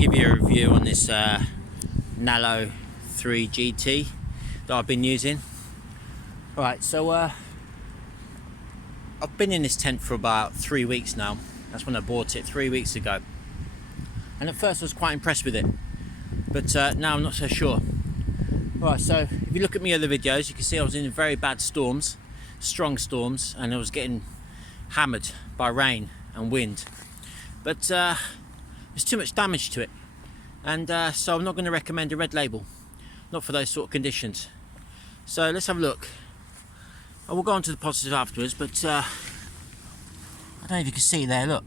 give you a review on this Nallo 3 GT that I've been using. Alright, so I've been in this tent for about 3 weeks now. That's when I bought it 3 weeks ago. And at first I was quite impressed with it, but now I'm not so sure. Alright, so if you look at my other videos, you can see I was in very bad storms, strong storms, and I was getting hammered by rain and wind. But there's too much damage to it, and so I'm not going to recommend a red label, not for those sort of conditions. So let's have a look. I will go on to the positive afterwards, but I don't know if you can see there, look,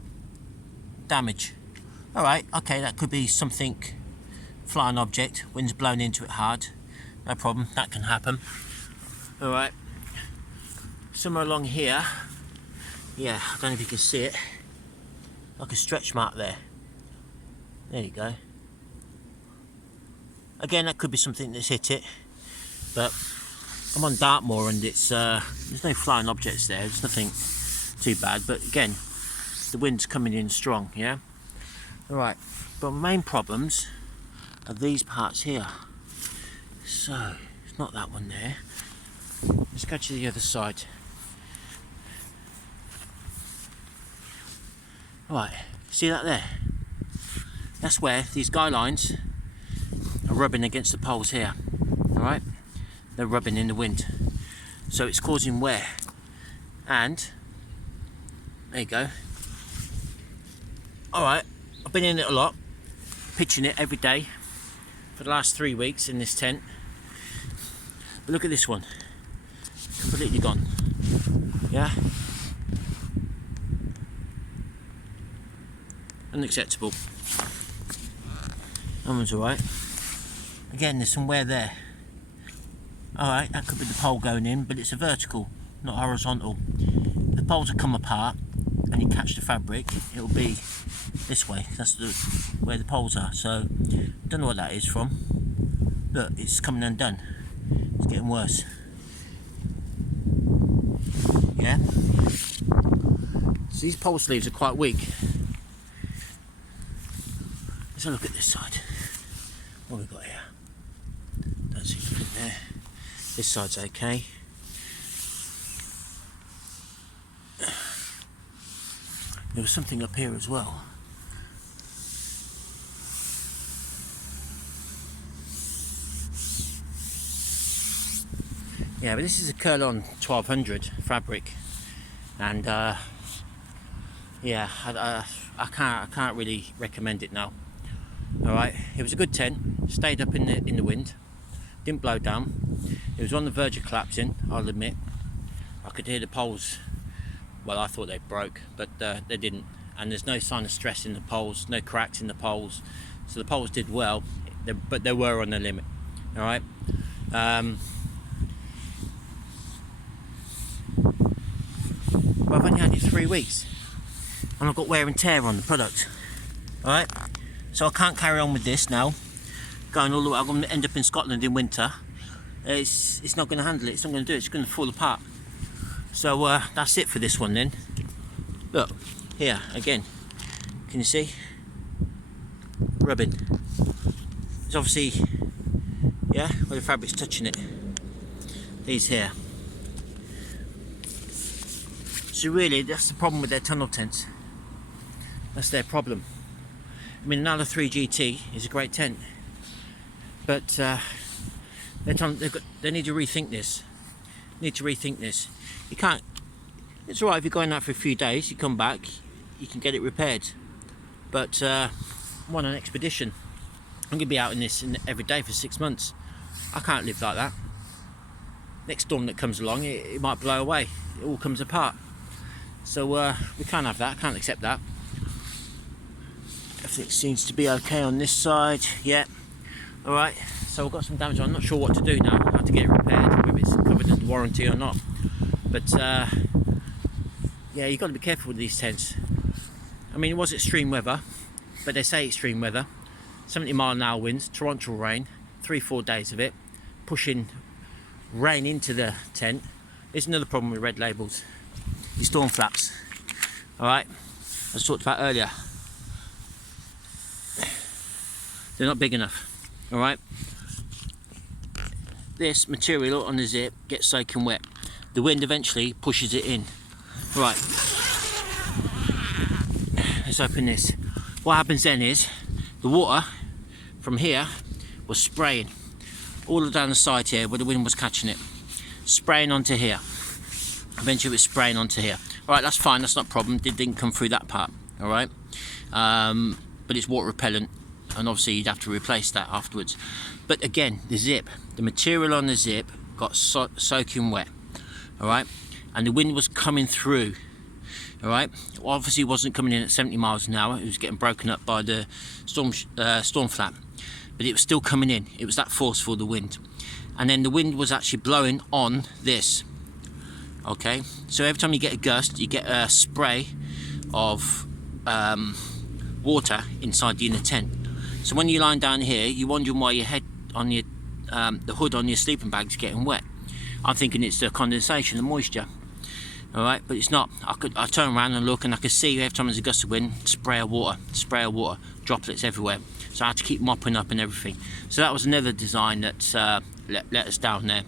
damage. Alright, okay, that could be something, flying object, wind's blown into it hard, no problem, that can happen. Alright, somewhere along here, yeah, I don't know if you can see it, like a stretch mark there. There you go. Again, that could be something that's hit it, but I'm on Dartmoor and it's there's no flying objects there. There's nothing too bad, but again, the wind's coming in strong. Yeah. All right. But my main problems are these parts here. So it's not that one there. Let's go to the other side. All right. See that there? That's where these guy lines are rubbing against the poles here. Alright? They're rubbing in the wind. So it's causing wear. And there you go. Alright, I've been in it a lot, pitching it every day for the last 3 weeks in this tent. But look at this one. Completely gone. Yeah? Unacceptable. That one's alright. Again, there's some wear there. Alright, that could be the pole going in, but it's a vertical, not horizontal. If the poles will come apart and you catch the fabric, it'll be this way. That's where the poles are. So, don't know what that is from. Look, it's coming undone. It's getting worse. Yeah? So these pole sleeves are quite weak. Let's have a look at this side. What have we got here? Don't see anything there. This side's okay. There was something up here as well. Yeah, but this is a Curl-On 1200 fabric, and yeah, I can't really recommend it now. Alright, it was a good tent, stayed up in the wind, didn't blow down. It was on the verge of collapsing, I'll admit. I could hear the poles, well, I thought they broke, but they didn't. And there's no sign of stress in the poles, no cracks in the poles. So the poles did well, but they were on the limit. Alright. But I've only had it 3 weeks, and I've got wear and tear on the product. Alright. So I can't carry on with this now. Going all the way, I'm going to end up in Scotland in winter. It's not going to handle it. It's not going to do it. It's going to fall apart. So that's it for this one then. Look, here again. Can you see? Rubbing. It's obviously, yeah, where the fabric's touching it. These here. So really, that's the problem with their tunnel tents. That's their problem. I mean, Nallo 3 GT is a great tent, but they need to rethink this. You can't. It's alright if you're going out for a few days. You come back, you can get it repaired. But I'm on an expedition. I'm gonna be out in this every day for 6 months. I can't live like that. Next storm that comes along, it might blow away. It all comes apart. So we can't have that. I can't accept that. Everything seems to be okay on this side. Yeah. Alright, so I've got some damage. I'm not sure what to do now. I have to get it repaired, whether it's covered under warranty or not. But yeah, you've got to be careful with these tents. I mean, it was extreme weather, but they say extreme weather. 70-mile-an-hour winds, torrential rain, 3-4 days of it, pushing rain into the tent. There's another problem with red labels. Your storm flaps. Alright, as I talked about earlier. They're not big enough. All right. This material on the zip gets soaking wet. The wind eventually pushes it in. Right. Let's open this. What happens then is the water from here was spraying all down the side here where the wind was catching it, spraying onto here. Eventually it was spraying onto here. All right, that's fine, that's not a problem. It didn't come through that part. All right, but it's water repellent, and obviously you'd have to replace that afterwards. But again, the zip, the material on the zip got soaking wet. All right, and the wind was coming through. All right, obviously it wasn't coming in at 70 miles an hour. It was getting broken up by the storm flap, but it was still coming in. It was that forceful, the wind. And then the wind was actually blowing on this. Okay, so every time you get a gust, you get a spray of water inside the inner tent. So when you're lying down here, you're wondering why your head on your the hood on your sleeping bag's getting wet. I'm thinking it's the condensation, the moisture. All right, but it's not. I turn around and look, and I can see every time there's a gust of wind, spray of water, droplets everywhere. So I had to keep mopping up and everything. So that was another design that let us down there.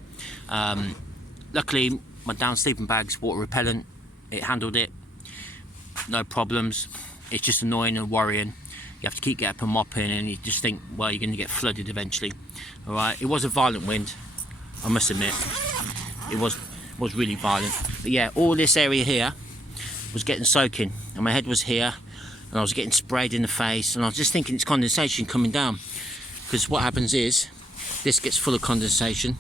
Luckily, my down sleeping bag's water repellent. It handled it, no problems. It's just annoying and worrying. You have to keep getting up and mopping, and you just think, well, you're going to get flooded eventually. All right, it was a violent wind, I must admit. It was really violent. But yeah, all this area here was getting soaking, and my head was here, and I was getting sprayed in the face, and I was just thinking it's condensation coming down, because what happens is this gets full of condensation.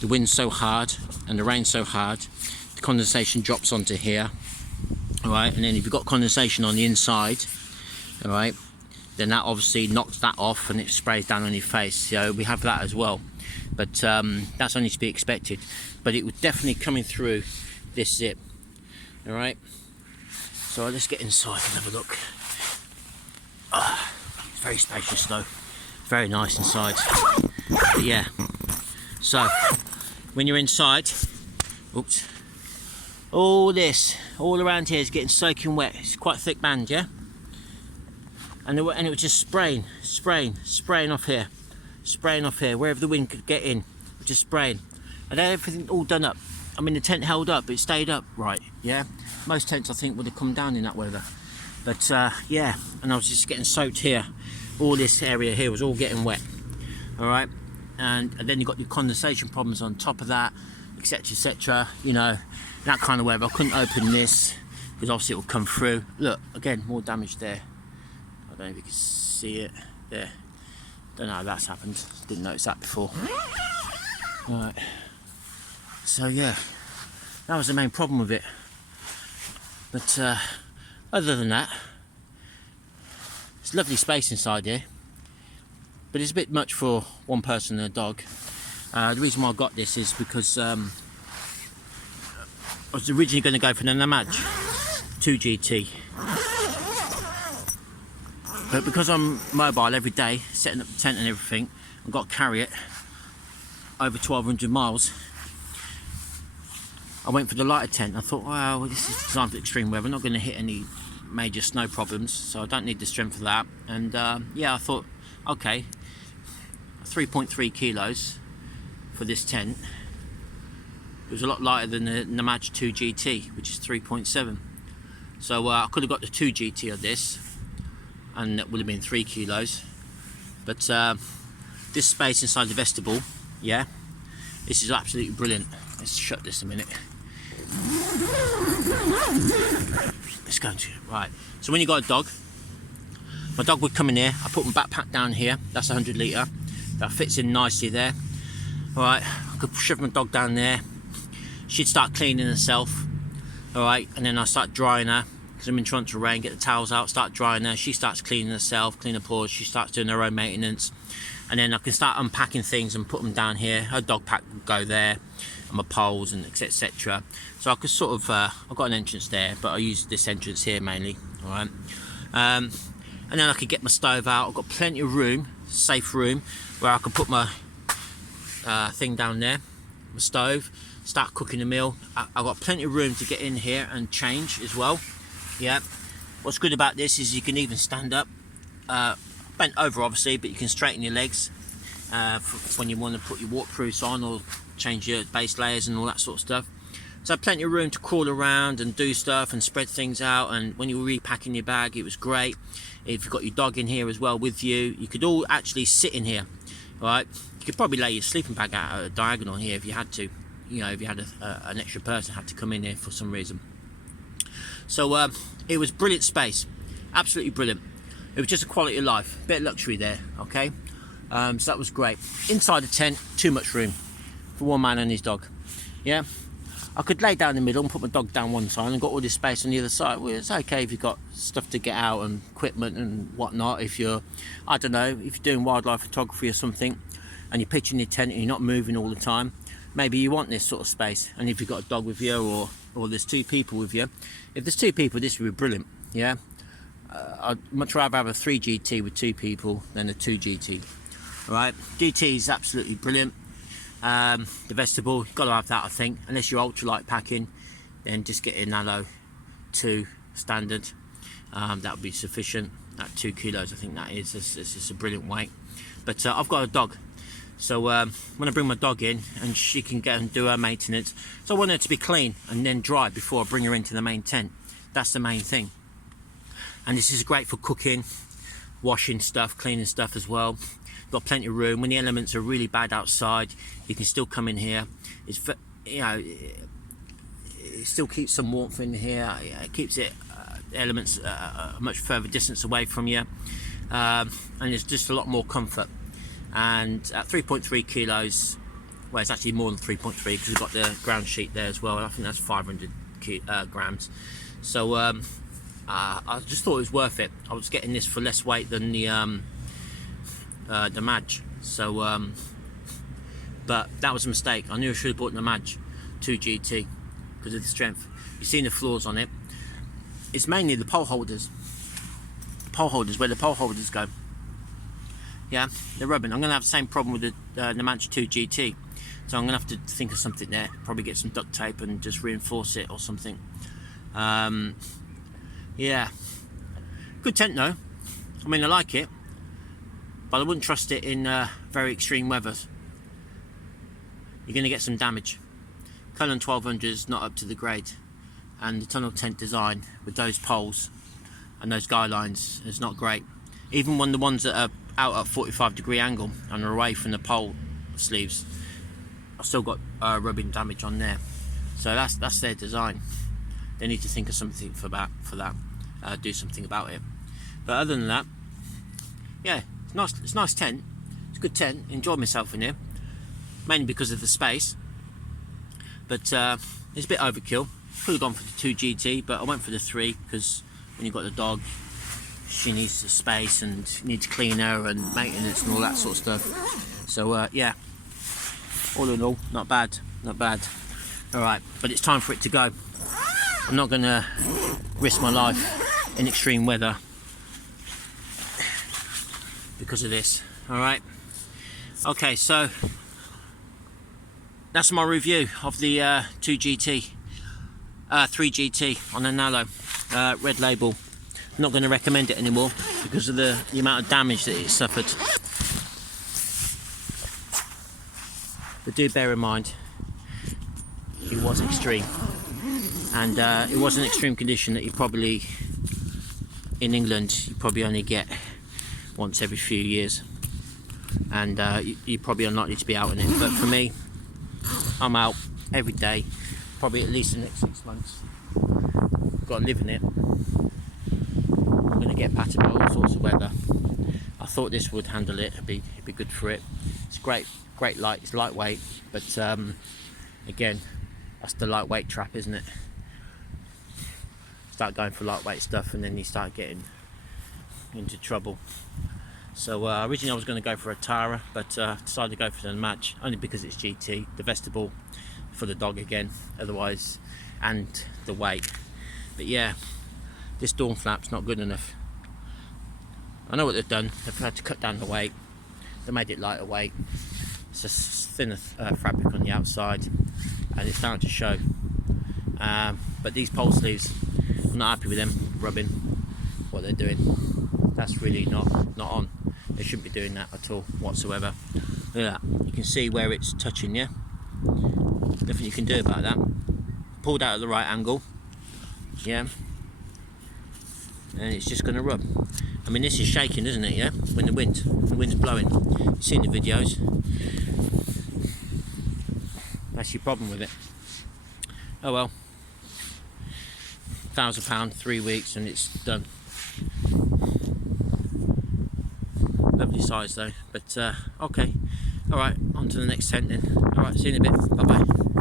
The wind's so hard and the rain's so hard, the condensation drops onto here. All right, and then if you've got condensation on the inside, all right, then that obviously knocks that off and it sprays down on your face. So we have that as well, but that's only to be expected. But it was definitely coming through this zip. All right, so let's get inside and have a look. It's very spacious though, very nice inside. But yeah, so when you're inside, oops, all this all around here is getting soaking wet. It's quite a thick band, yeah, and it was just spraying off here, wherever the wind could get in, it was just spraying. And then everything all done up. I mean, the tent held up, it stayed up right, yeah. Most tents I think would have come down in that weather, but yeah, and I was just getting soaked here. All this area here was all getting wet. All right, and then you've got your condensation problems on top of that, etc., you know, that kind of weather. I couldn't open this because obviously it will come through. Look, again, more damage there. I don't know if you can see it there. Don't know how that's happened, didn't notice that before. All right, so yeah, that was the main problem with it. But other than that, it's lovely space inside here, but it's a bit much for one person and a dog. The reason why I got this is because I was originally going to go for the Nallo 2GT, but because I'm mobile every day, setting up the tent and everything, I've got to carry it over 1,200 miles. I went for the lighter tent. I thought, well, this is designed for extreme weather. I'm not going to hit any major snow problems, so I don't need the strength for that. And yeah, I thought, okay, 3.3 kilos for this tent. It was a lot lighter than the Nallo 2GT, which is 3.7. So I could have got the 2GT of this, and that would have been 3 kilos. But this space inside the vestibule, yeah, this is absolutely brilliant. Let's shut this a minute. Let's go into it. Right, so when you got a dog, my dog would come in here. I put my backpack down here. That's 100 litre. That fits in nicely there. All right, I could shove my dog down there. She'd start cleaning herself. All right, and then I start drying her because I'm in Toronto rain. Get the towels out, start drying her. She starts cleaning herself, clean her paws. She starts doing her own maintenance, and then I can start unpacking things and put them down here. Her dog pack would go there, and my poles and etc. So I could sort of, I've got an entrance there, but I use this entrance here mainly. All right, and then I could get my stove out. I've got plenty of room, safe room, where I could put my thing down there, my stove, start cooking a meal. I've got plenty of room to get in here and change as well. Yeah, what's good about this is you can even stand up bent over obviously, but you can straighten your legs when you want to put your waterproofs on or change your base layers and all that sort of stuff. So plenty of room to crawl around and do stuff and spread things out, and when you were repacking your bag it was great. If you've got your dog in here as well with you, you could all actually sit in here, right? You could probably lay your sleeping bag out at a diagonal here if you had to, you know, if you had an extra person had to come in here for some reason. So it was brilliant space, absolutely brilliant. It was just a quality of life, bit of luxury there, okay? So that was great. Inside the tent, too much room for one man and his dog. Yeah, I could lay down in the middle and put my dog down one side and got all this space on the other side. Well, it's okay if you've got stuff to get out and equipment and whatnot. If you're, I don't know, if you're doing wildlife photography or something and you're pitching your tent and you're not moving all the time, maybe you want this sort of space. And if you've got a dog with you or there's two people with you, if there's two people, this would be brilliant. Yeah, I'd much rather have a 3 GT with two people than a 2 GT. All right, GT is absolutely brilliant. The Vestibule, you've got to have that, I think. Unless you're ultralight packing, then just get a Nallo 2 standard. That would be sufficient. At 2 kilos, I think that is. It's just a brilliant weight. But I've got a dog, so when I bring my dog in, and she can go and do her maintenance, so I want her to be clean and then dry before I bring her into the main tent. That's the main thing. And this is great for cooking, washing stuff, cleaning stuff as well. Got plenty of room. When the elements are really bad outside, you can still come in here. It's, you know, it still keeps some warmth in here. It keeps it elements a much further distance away from you, and it's just a lot more comfort. And at 3.3 kilos, well, it's actually more than 3.3 because we've got the ground sheet there as well. I think that's 500 grams. So I just thought it was worth it. I was getting this for less weight than the Madge, so but that was a mistake. I knew I should have bought the Madge 2 GT because of the strength. You've seen the flaws on it. It's mainly the pole holders. Where the pole holders go. Yeah, they're rubbing. I'm going to have the same problem with the Madge 2 GT, so I'm going to have to think of something there. Probably get some duct tape and just reinforce it or something. Yeah, good tent though. I mean, I like it, but I wouldn't trust it in very extreme weather. You're going to get some damage. Cullen 1200 is not up to the grade, and the tunnel tent design with those poles and those guy lines is not great. Even when the ones that are out at 45-degree angle and are away from the pole sleeves, I've still got rubbing damage on there. So that's their design. They need to think of something for that. Do something about it. But other than that, yeah, it's nice. It's a nice tent. It's a good tent. Enjoyed myself in here, mainly because of the space. But it's a bit overkill. Could have gone for the 2 GT, but I went for the 3 because when you've got the dog, she needs the space and you need to clean her and maintenance and all that sort of stuff. So yeah, all in all, not bad. All right, but it's time for it to go. I'm not going to risk my life in extreme weather because of this. All right. Okay, so that's my review of the 2 GT, 3 GT on a Nallo red label. I'm not going to recommend it anymore because of the amount of damage that it suffered. But do bear in mind, it was extreme, and it was an extreme condition that you probably, in England, you probably only get once every few years, and you're probably unlikely to be out in it. But for me, I'm out every day, probably at least the next 6 months. I've got to live in it. I'm going to get battered by all sorts of weather. I thought this would handle it. It'd be good for it. It's great light. It's lightweight, but again, that's the lightweight trap, isn't it? Start going for lightweight stuff, and then you start getting into trouble. So originally I was going to go for a Tara, but decided to go for the Madge only because it's GT. The Vestibule for the dog again, otherwise, and the weight. But yeah, this dawn flap's not good enough. I know what they've done. They've had to cut down the weight. They made it lighter weight. It's a thinner fabric on the outside, and it's starting to show. But these pole sleeves, I'm not happy with them rubbing what they're doing. That's really not on. They shouldn't be doing that at all whatsoever. Look at that, you can see where it's touching, yeah? Nothing you can do about that. Pulled out at the right angle, yeah? And it's just going to rub. I mean, this is shaking, isn't it, yeah? When the wind's blowing. You've seen the videos. That's your problem with it. Oh well. £1,000, 3 weeks, and it's done. Lovely size though, but okay. Alright, on to the next tent then. Alright, see you in a bit. Bye bye.